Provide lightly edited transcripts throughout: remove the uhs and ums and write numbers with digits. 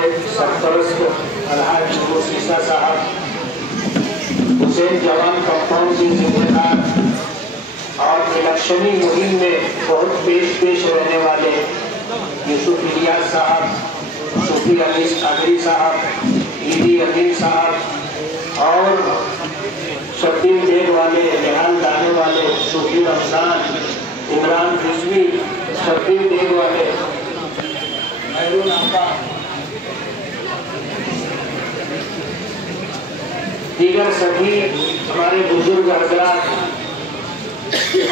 हमारे सरपरस्त अलहाज नूर ईसा साहब, हुसैन जवान कंपाउंड के जिम्मेदार और इलेक्शनी मुहिम में बहुत पेश रहने वाले यूसुफ इलियास साहब, सूफी अनीस कादरी साहब, ईदी अमीन साहब और शब्बीर देर वाले, निहाल गाने वाले सूफी रमजान, इमरान रिजवी, शब्बीर देर वाले, महरून आका, दीगर सभी हमारे बुजुर्ग हजरात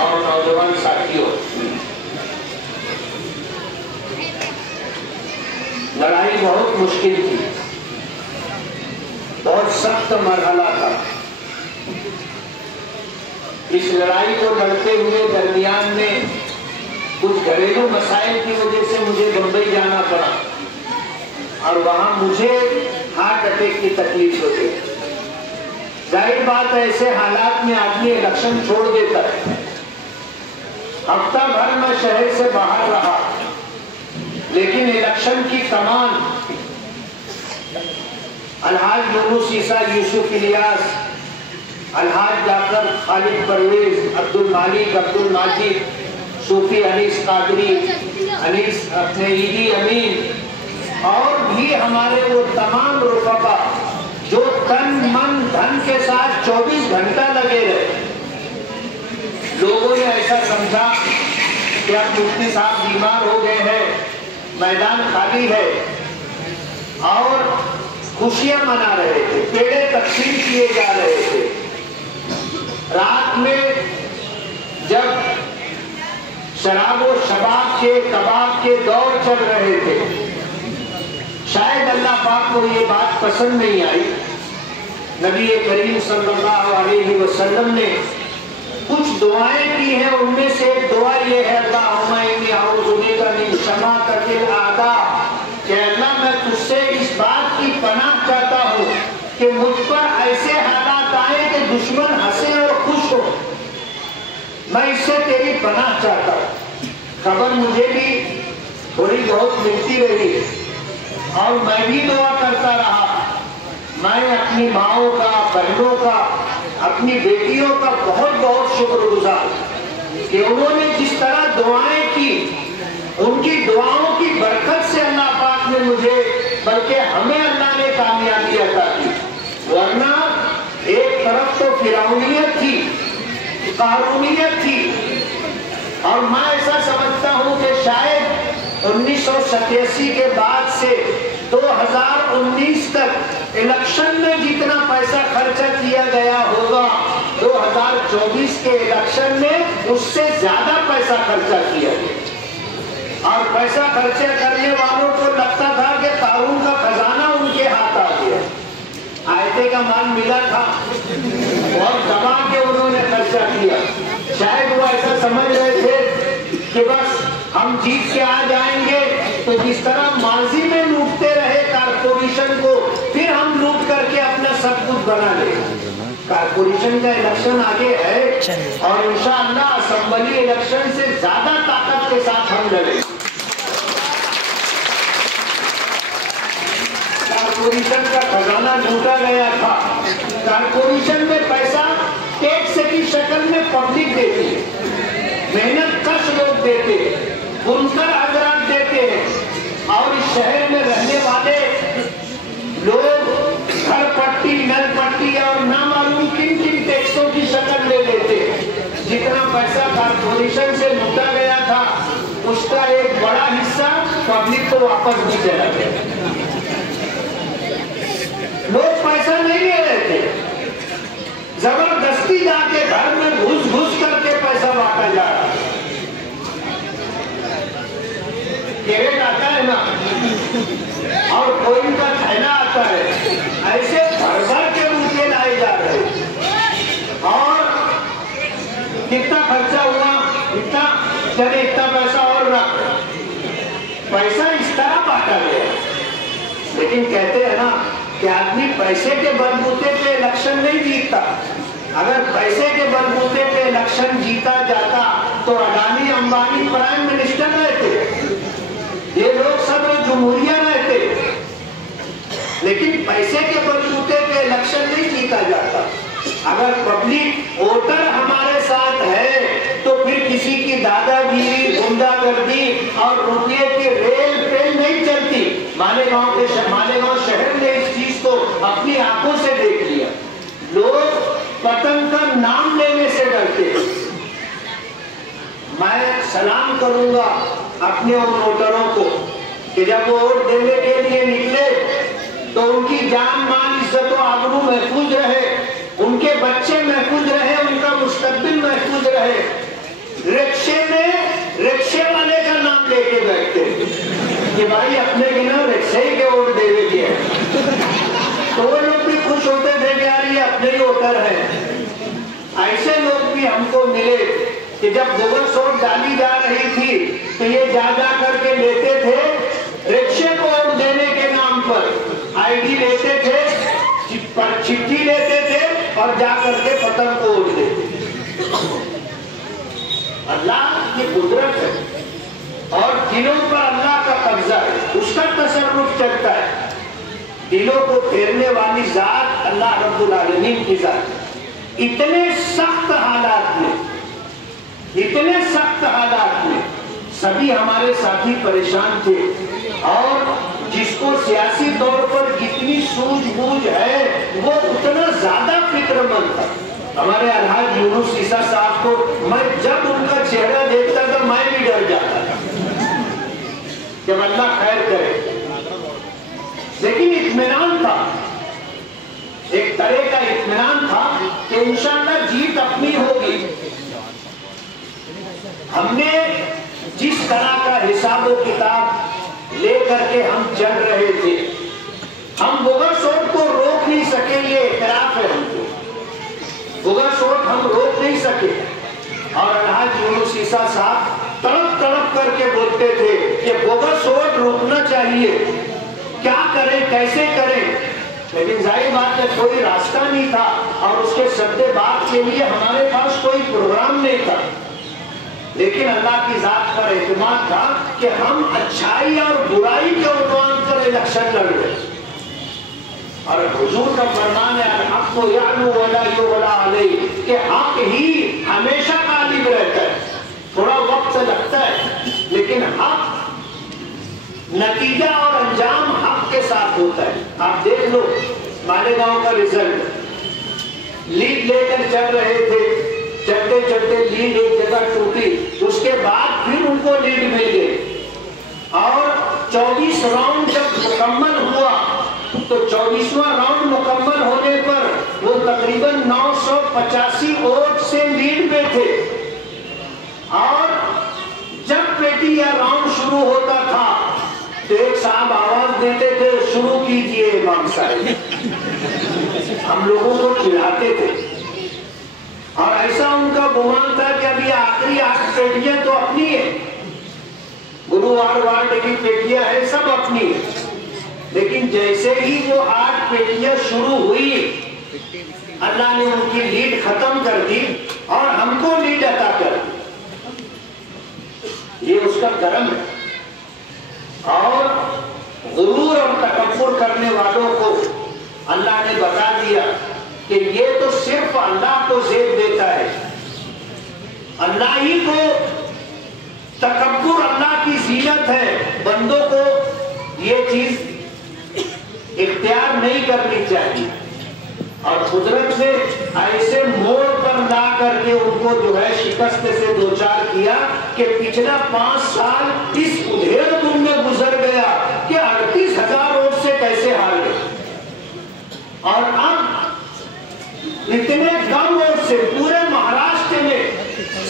और नौजवान साथियों, लड़ाई बहुत मुश्किल थी, बहुत सख्त मरहला था। इस लड़ाई को लड़ते हुए दरमियान में कुछ घरेलू मसाइल की वजह से मुझे बंबई जाना पड़ा और वहां मुझे हार्ट अटैक की तकलीफ हो गई। जाहिर बात है, ऐसे हालात में आदमी इलेक्शन छोड़ देता है। हफ्ता भर मैं शहर से बाहर रहा, लेकिन इलेक्शन की कमान अलहाज नूर ईसा, यूसुफ इलियास, अलहाज जाफर, खालिद परवेज, अब्दुल मालिक, अब्दुल माजिद, सूफी अनीस कादरी, अनीस अपने ईदी अमीन और भी हमारे वो तमाम रुफका जो तन मन धन के साथ 24 घंटा लगे रहे। लोगों ने ऐसा समझा कि अब मुफ्ती साहब बीमार हो गए हैं, मैदान खाली है और खुशियां मना रहे थे, पेड़े तकसीम किए जा रहे थे। रात में जब शराब और शबाब के कबाब के दौर चल रहे थे, शायद अल्लाह पाक को ये बात पसंद नहीं आई। नबी करीम सल्लल्लाहु अलैहि वसल्लम ने कुछ दुआएं की हैं, उनमें से एक दुआ ये है, अल्लाहुम्मा इन्नी अऊज़ु बिका मिन शमाततिल आदा, कि अल्लाह मैं तुझसे इस बात की पनाह चाहता हूँ कि मुझ पर ऐसे हालात आए कि दुश्मन हंसे और खुश हो। मैं इससे तेरी पनाह चाहता हूँ। खबर मुझे भी थोड़ी बहुत मिलती रही और मैं भी दुआ करता रहा। मैं अपनी माओं का, बहनों का, अपनी बेटियों का बहुत बहुत शुक्रगुजार कि उन्होंने जिस तरह दुआएं की, उनकी दुआओं की बरकत से अल्लाह पाक ने मुझे, बल्कि हमें अल्लाह ने कामयाबी अता की। वरना एक तरफ तो फिरौनियत थी, कारूनियत थी और मैं ऐसा समझता हूं कि शायद 1987 के बाद से 2019 तक इलेक्शन में जितना पैसा खर्चा किया गया होगा, 2024 के इलेक्शन में उससे ज्यादा पैसा खर्चा किया गया। और पैसा खर्चा करने वालों को लगता था कि कानून का खजाना उनके हाथ आ गया, आयते का माल मिला था और दबा के उन्होंने खर्चा किया। शायद वो ऐसा समझ रहे थे कि बस हम जीत के आ जाएंगे, तो जिस तरह माजी में लूटते रहे कारपोरेशन को, फिर हम लूट करके अपना सब कुछ बना लेंगे। कारपोरेशन का इलेक्शन आगे है और इंशाअल्लाह असेंबली इलेक्शन से ज्यादा ताकत के साथ हम लड़ेंगे। कारपोरेशन का खजाना लूटा गया था। कारपोरेशन में पैसा टैक्स की शक्ल में पब्लिक देती है, मेहनत कश लोग देते हैं, बुनकर हजरात देते हैं और इस शहर में रहने वाले लोग घर पट्टी, नल पट्टी और ना मालूम किन किन टैक्सों की शक्ल ले लेते हैं। जितना पैसा कारपोरेशन से लूटा गया था, उसका एक बड़ा हिस्सा पब्लिक को वापस भी चला गया। लोग पैसा नहीं ले रहे थे, जबरदस्ती जाके घर में घुस घुस करके पैसा बांटा जा रहा है। कैरेट आता है ना और कोई का थैला आता है, ऐसे भर भर के रुपये लाए जा रहे और कितना खर्चा हुआ, इतना चले, इतना पैसा और रख, पैसा इस तरह बांटा गया। लेकिन कहते हैं ना कि आदमी पैसे के बलबूते पे इलेक्शन नहीं जीतता। अगर पैसे के बलबूते पे इलेक्शन जीता जाता तो अडानी अंबानी प्राइम मिनिस्टर रहते, ये लोग सदर जमहूरिया रहते। अगर पब्लिक वोटर हमारे साथ है तो फिर किसी की दादागिरी, गुंडागर्दी और रुपये की रेल ट्रेन नहीं चलती। मालेगांव शहर ने इस चीज को अपनी आंखों से देख लिया। लोग पतन का नाम लेने से डरते हैं। मैं सलाम करूंगा अपने उन वोटरों को कि जब वो वोट देने के लिए निकले तो उनकी जान, मान, इज्जत और आबरू महफूज रहे, उनके बच्चे महफूज रहे, उनका मुस्तकबिल महफूज रहे। रिक्शे में रिक्शे वाले का नाम लेके बैठते कि भाई अपने बिना रिक्शे के वोट देवे के तो वो लोग भी खुश होते थे कि यार ये अपने ही वोटर है। ऐसे लोग भी हमको मिले कि जब बोगस वोट डाली जा रही थी तो ये जा करके लेते थे रिक्शे को वोट देने के नाम पर, आईडी लेते थे, चिट्ठी लेते थे और जा करके पतन को वोट देते। अल्लाह की कुदरत है और दिलों पर अल्लाह का कब्जा है, उसका तसर्रुफ चलता है। दिलों को फेरने वाली जात अल्लाह रब्बुल आलमीन की जात। इतने सख्त हालात में सभी हमारे साथी परेशान थे और जिसको सियासी तौर पर जितनी सूझबूझ है वो उतना ज्यादा फिक्रमंद था। हमारे अलहाज यूनुस ईसा साहब को मैं जब उनका चेहरा देखता था मैं भी डर जाता था जब अल्लाह खैर करे, लेकिन इत्मीनान था, एक तरह का इत्मीनान था कि इंशाअल्लाह जीत अपनी होगी। हमने जिस तरह का हिसाब व किताब लेकर के हम चल रहे थे, हम बोगस वोट को रोक नहीं सके, ये इतराफ है हमको। बोगस वोट हम रोक नहीं सके और अलहाज यूनुस ईसा साहब तड़प तड़प करके बोलते थे कि बोगस वोट रोकना चाहिए, क्या करें, कैसे करें। लेकिन जाहिर बात है कोई रास्ता नहीं था और उसके सद्दे बात के लिए हमारे पास कोई प्रोग्राम नहीं था। लेकिन अल्लाह की जात पर एतमाद था कि हम अच्छाई और बुराई के उन्वान पर इलेक्शन लड़ रहे और हुजूर का फरमान है हक को यालू वला युला अलैहि कि हक ही हमेशा गालिब रहता है। थोड़ा वक्त लगता है लेकिन हक, नतीजा और अंजाम हक के साथ होता है। आप देख लो मालेगांव का रिजल्ट, लीड लेकर चल रहे थे, चलते चलते लीड एक जगह टूटी, उसके बाद फिर उनको लीड मिल गई और 24 राउंड जब मुकम्मल हुआ तो 24वां राउंड मुकम्मल होने पर वो तकरीबन 985 वोट से लीड में थे और जब पेटी या राउंड शुरू होता था तो एक साहब आवाज देते थे शुरू कीजिए इमाम साहब। हम लोगों को चिढ़ाते थे और ऐसा उनका गुमान था कि अभी आखिरी 8 पेटियां तो अपनी है, गुरुवार वार्ड की पेटियां है, सब अपनी है। लेकिन जैसे ही वो 8 पेटियां शुरू हुई अल्लाह ने उनकी लीड खत्म कर दी और हमको लीड अता कर दी। ये उसका करम है और गुरूर और तकब्बुर करने वालों को अल्लाह ने बता दिया कि ये तो सिर्फ अल्लाह को ज़ेब देता है, अल्लाह ही को तकब्बुर, अल्लाह की ज़ीनत है, बंदों को ये चीज इख्तियार नहीं करनी चाहिए। और कुदरत ने ऐसे मोड़ पर ला करके उनको जो है शिकस्त से दो चार किया कि पिछला 5 साल इस उधेड़ में गुजर गया कि 38,000 वोट से कैसे हार गए और अब इतने कम वोट से पूरे महाराष्ट्र में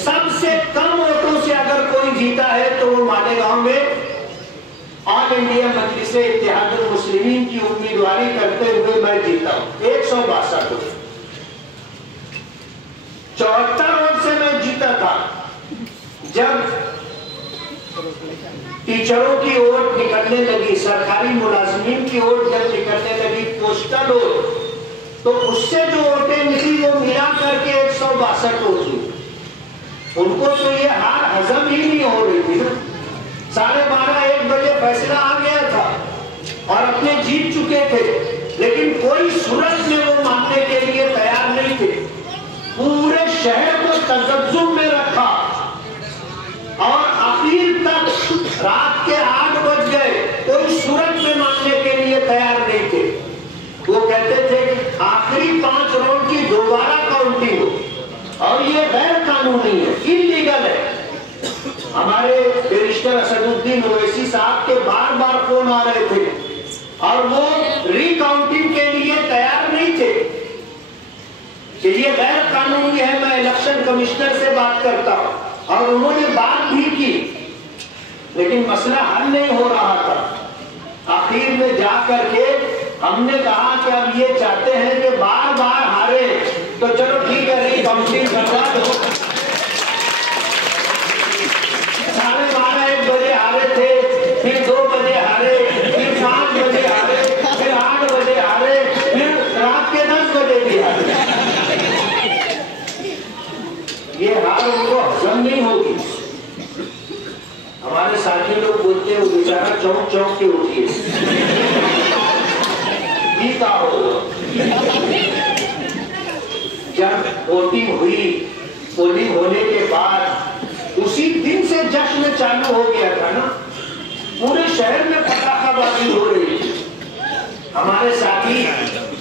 सबसे कम वोटों से अगर कोई जीता है तो वो मालेगांव में ऑल इंडिया मजलिस इत्तेहादुल मुस्लिमीन की उम्मीदवारी करते हुए मैं जीता हूं 162 वोट। 74 वोट से मैं जीता था जब टीचरों की वोट निकलने लगी, सरकारी मुलाजिमीन की वोट जब निकलने लगी, पोस्टल वोट, तो उससे जो वोटें मिली वो मिला करके 162 वोट हुई। उनको तो ये हार हजम ही नहीं हो रही थी ना। 12:30-1 बजे फैसला आ गया था और अपने जीत चुके थे, लेकिन कोई सूरत में वो मानने के लिए तैयार नहीं थे। शहर को तजब्जुब में रखा और आखिर तक रात के 8 बज गए, कोई सूरत में मानने के लिए तैयार नहीं थे। वो कहते थे कि आखिरी 5 राउंड की दोबारा काउंटिंग हो और ये गैर कानूनी है, इलीगल है। हमारे बैरिस्टर असदुद्दीन ओवैसी साहब के बार बार फोन आ रहे थे और वो रिकाउंटिंग के लिए तैयार नहीं थे कि ये गैर कानूनी है, मैं इलेक्शन कमिश्नर से बात करता हूं। और उन्होंने बात भी की, लेकिन मसला हल नहीं हो रहा था। आखिर में जा करके हमने कहा कि अब ये चाहते हैं कि बार बार हारे, तो चलो ठीक है, रिकाउंटिंग करवा दो। 12:30-1 बजे हारे थे, फिर 2 बजे हारे, फिर 5 बजे हारे, फिर 8 बजे हारे, फिर रात के 10 बजे भी हारे। ये हार उनको हजम नहीं होगी। हमारे साथी लोग बोलते हैं वो बेचारा चौंक चौंक के उठी जीता हो। जब वोटिंग हुई, पोलिंग होने के बाद उसी दिन से जश्न चालू हो गया था ना, पूरे शहर में पटाखाबाजी हो रही थी। हमारे साथी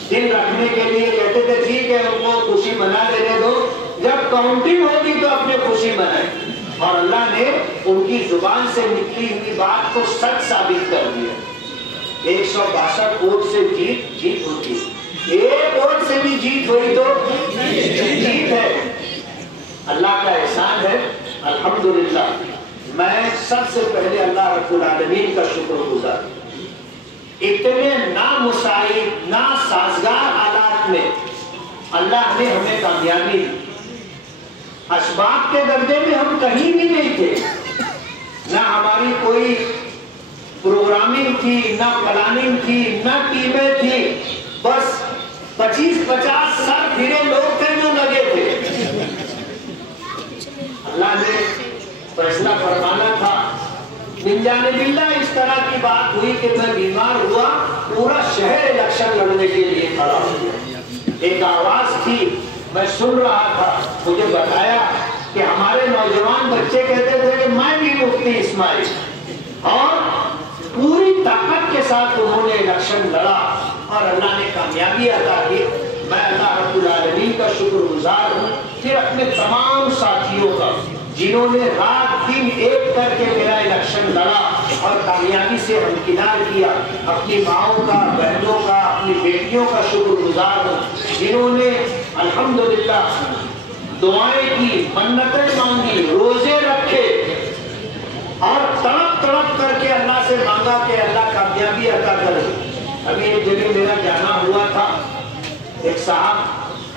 दिन रखने के लिए कहते थे ठीक है, उनको खुशी मना लेने दो, जब काउंटिंग होगी तो अपनी खुशी मनाए। और अल्लाह ने उनकी जुबान से निकली हुई बात को सच साबित कर दिया। 162 वोट से जीत होती, 1 वोट से भी जीत हुई तो जीत है। अल्लाह का एहसान है, अल्हम्दुलिल्लाह। मैं सबसे पहले अल्लाह रब्बुल आलमीन का शुक्रगुजार। इतने नामुसाइब, नासाजगार हालात में अल्लाह ने हमें कामयाबी दी। असबाब के दर्जे में हम कहीं भी नहीं थे, ना हमारी कोई प्रोग्रामिंग थी, ना प्लानिंग थी, ना टीमें थी, बस 25-50 सर फिरे लोग थे जो लगे थे। अल्लाह ने फैसला फरमाना था। मिंजाने बिल्ला इस तरह की बात हुई कि मैं बीमार हुआ, पूरा शहर इलेक्शन लड़ने के लिए खड़ा हो गया। एक आवाज थी, मैं सुन रहा था, मुझे बताया कि हमारे नौजवान बच्चे कहते थे कि मैं भी मुफ्ती इस्माइल, और पूरी ताकत के साथ उन्होंने इलेक्शन लड़ा और अल्लाह ने कामयाबी अता की। मैं अल्लाह रब्बुल आलमीन का शुक्रगुजार हूँ। फिर अपने तमाम साथियों का जिन्होंने रात दिन एक करके मेरा इलेक्शन लड़ा और कामयाबी से हमकिनार किया। अपनी माओं का, बहनों का, अपनी बेटियों का शुक्रगुजार हूँ जिन्होंने अल्हम्दुलिल्लाह दुआएं की, मन्नतें मांगी, रोजे रखे और तड़प तड़प करके अल्लाह से मांगा कि अल्लाह कामयाबी अता करे। अभी एक जगह मेरा जाना हुआ था, एक साहब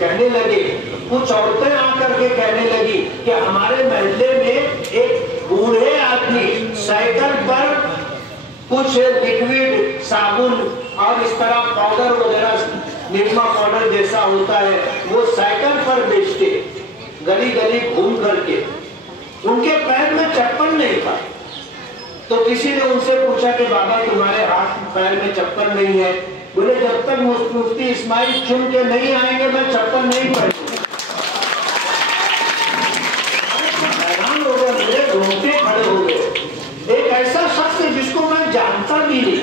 कहने लगे, कुछ औरतें आकर के कहने लगी कि हमारे मोहल्ले में एक बूढ़े आदमी साइकिल पर कुछ लिक्विड, साबुन और इस तरह पाउडर वगैरह, निरमा पाउडर जैसा होता है, वो साइकिल पर बेचते, गली गली घूम करके। उनके पैर में चप्पल नहीं था, तो किसी ने उनसे पूछा कि बाबा तुम्हारे हाथ पैर में चप्पल नहीं है? बोले जब तक मुफ्ती इस्माइल चुन के नहीं आएंगे मैं चप्पल नहीं पहनूंगा। हैरान हो गए, मेरे रोंगटे खड़े हो गए। एक ऐसा शख्स जिसको मैं जानता भी नहीं,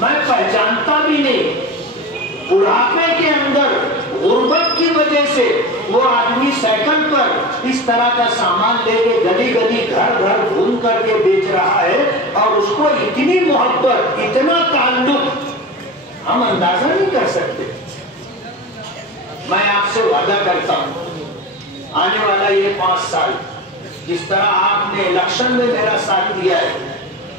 मैं पहचानता भी नहीं, बुढ़ापे के अंदर गुर्बत की वजह से वो आदमी साइकिल पर इस तरह का सामान लेके गली गली, घर घर घूम करके बेच रहा है, और उसको इतनी मोहब्बत, इतना ताल्लुक हम अंदाजा नहीं कर सकते। मैं आपसे वादा करता हूं, आने वाला ये 5 साल जिस तरह आपने इलेक्शन में मेरा साथ दिया है,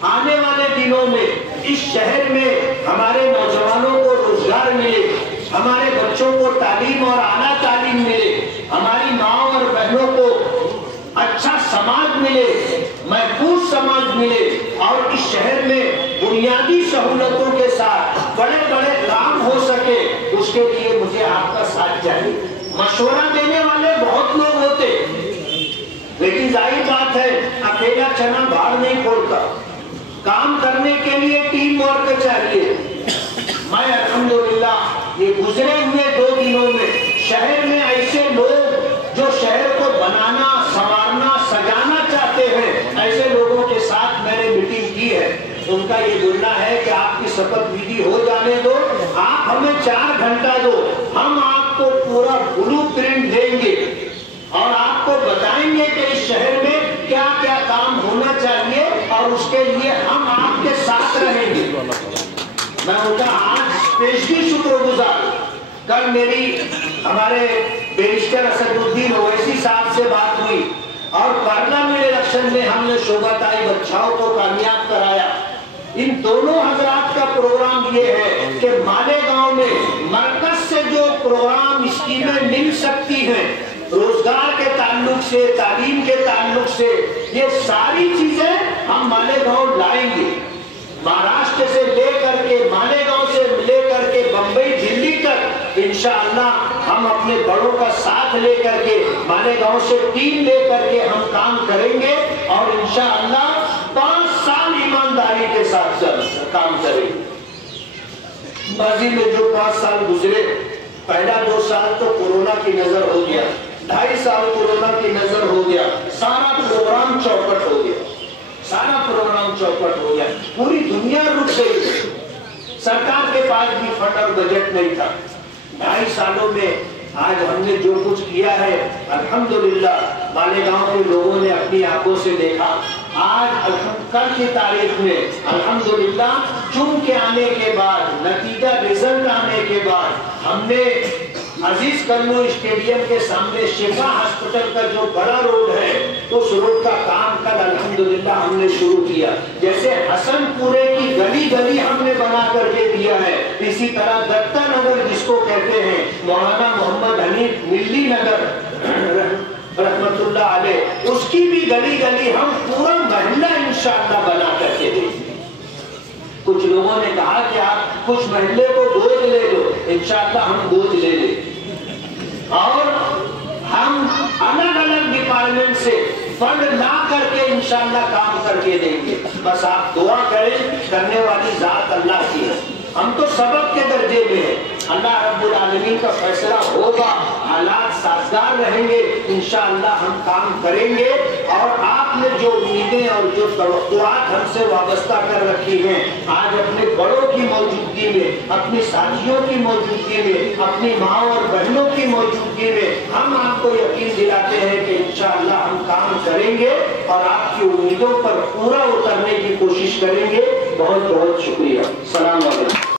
आने वाले दिनों में इस शहर में हमारे नौजवानों को रोजगार मिले, हमारे बच्चों को तालीम और आला तालीम मिले, हमारी माओ और बहनों को अच्छा समाज मिले, महफूज समाज मिले, और इस शहर में बुनियादी सहूलतों के साथ बड़े बड़े काम हो सके, उसके लिए मुझे आपका साथ चाहिए। मशवरा देने वाले बहुत लोग होते, लेकिन जाहिर बात है अकेला चना बाहर नहीं फोड़ता, काम करने के लिए टीम वर्क चाहिए। मैं अल्हम्दुलिल्लाह ये गुजरे हुए 2 दिनों में शहर में ऐसे लोग जो शहर ये बोलना है कि आपकी शपथ विधि हो जाने दो, आप हमें 4 घंटा दो, हम आपको पूरा ब्लूप्रिंट देंगे और आपको बताएंगे कि इस शहर में क्या क्या काम होना चाहिए और उसके लिए हम आपके साथ रहेंगे। मैं उनका आज स्पेशली शुक्रगुजार। कल मेरी हमारे बैरिस्टर असदुद्दीन ओवैसी साहब से बात हुई और पार्लियामेंट इलेक्शन में हमने शोभाताई बच्चाओं को कामयाब कराया। इन दोनों हजरात का प्रोग्राम ये है कि मालेगांव में मरकज से जो प्रोग्राम स्कीमें मिल सकती हैं, रोजगार के ताल्लुक से, तालीम के ताल्लुक से, ये सारी चीजें हम मालेगांव लाएंगे। महाराष्ट्र से लेकर के, मालेगांव से लेकर के बंबई दिल्ली तक इंशाअल्लाह हम अपने बड़ों का साथ लेकर के, मालेगांव से टीम लेकर के हम काम करेंगे और इंशाअल्लाह 5 साल ईमानदारी के साथ काम करेंगे। माजी में जो 5 साल गुजरे, पहला 2 साल तो कोरोना की नजर हो गया, 2.5 साल कोरोना की नजर हो गया, सारा प्रोग्राम चौपट हो गया, सारा प्रोग्राम चौपट हो गया, पूरी दुनिया रुक गई। सरकार के पास भी फंड और बजट नहीं था। 2.5 सालों में आज हमने जो कुछ किया है, अल्हम्दुलिल्लाह मालेगांव के लोगों ने अपनी आंखों से देखा। आज कल की तारीख में अल्हम्दुलिल्लाह चुन के आने के बाद, नतीजा रिजल्ट आने के बाद, हमने अजीज कन्नू स्टेडियम के सामने शिफा हॉस्पिटल का जो बड़ा रोड है, उस रोड का काम कल अल्हम्दुलिल्लाह हमने शुरू किया। जैसे हसनपुरे की गली गली हमने बना करके दिया है, इसी तरह दत्ता नगर जिसको कहते हैं, मौलाना मोहम्मद हनीफ मिल्ली नगर रहमतुल्लाह अलैह, उसकी भी गली गली हम पूरा मोहल्ला इंशाअल्लाह बना करके देंगे। कुछ लोगों ने कहा कि आप कुछ मोहल्ले को गोद ले लो, इंशाअल्लाह हम गोद ले लेंगे और हम अलग अलग डिपार्टमेंट से फंड ला करके इंशाअल्लाह काम करके देंगे। बस आप दुआ करें, करने वाली जात अल्लाह की है। हम तो सबक के दर्जे में हैं, अल्लाह रब्बुल आलमीन का फैसला होगा, हालात साजगार रहेंगे, इंशाअल्लाह हम काम करेंगे। और आपने जो उम्मीदें और जो तवक्कुआत हमसे वाबस्ता कर रखी हैं, आज अपने बड़ों की मौजूदगी में, अपनी साथियों की मौजूदगी में, अपनी माँ और बहनों की मौजूदगी में हम आपको यकीन दिलाते हैं कि इंशाअल्लाह हम काम करेंगे और आपकी उम्मीदों पर पूरा उतरने की कोशिश करेंगे। बहुत बहुत शुक्रिया। सलाम अलैकुम।